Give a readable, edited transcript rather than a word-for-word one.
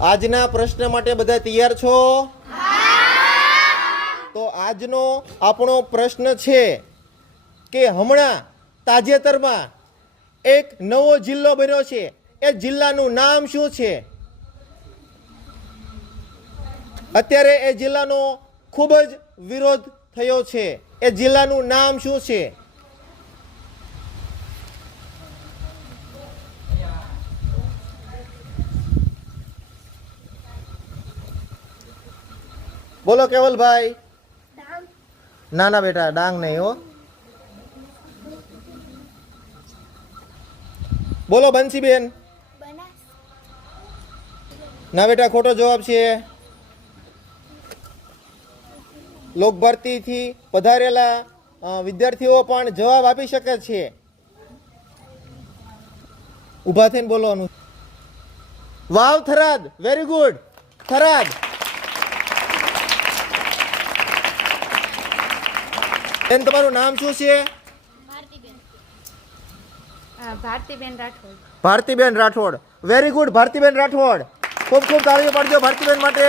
આજના પ્રશ્ન માટે બધા તૈયાર છો? તો આજનો આપણો પ્રશ્ન છે કે હમણાં તાજેતરમાં એક નવો જિલ્લો બન્યો છે, એ જિલ્લાનું નામ શું છે? અત્યારે એ જિલ્લાનો ખૂબ જ વિરોધ થયો છે. એ જિલ્લાનું નામ શું છે? બોલો કેવલભાઈ. ના ના બેટા, ડાંગ નહીં હો. બોલો બંસીબેન. ના બેટા, ખોટો જવાબ છે. લોકભારતીથી પધારેલા વિદ્યાર્થીઓ પણ જવાબ આપી શકે છે. ઊભા થઈને બોલવાનું. વાવ, થરાદ. Very good, Tharad. બેન, તમારું નામ શું છે? ભારતીબેન રાઠોડ. ભારતીબેન રાઠોડ. Very good Bhartiben Rathod. ખૂબ ખૂબ તાળીઓ પાડજો ભારતીબેન માટે.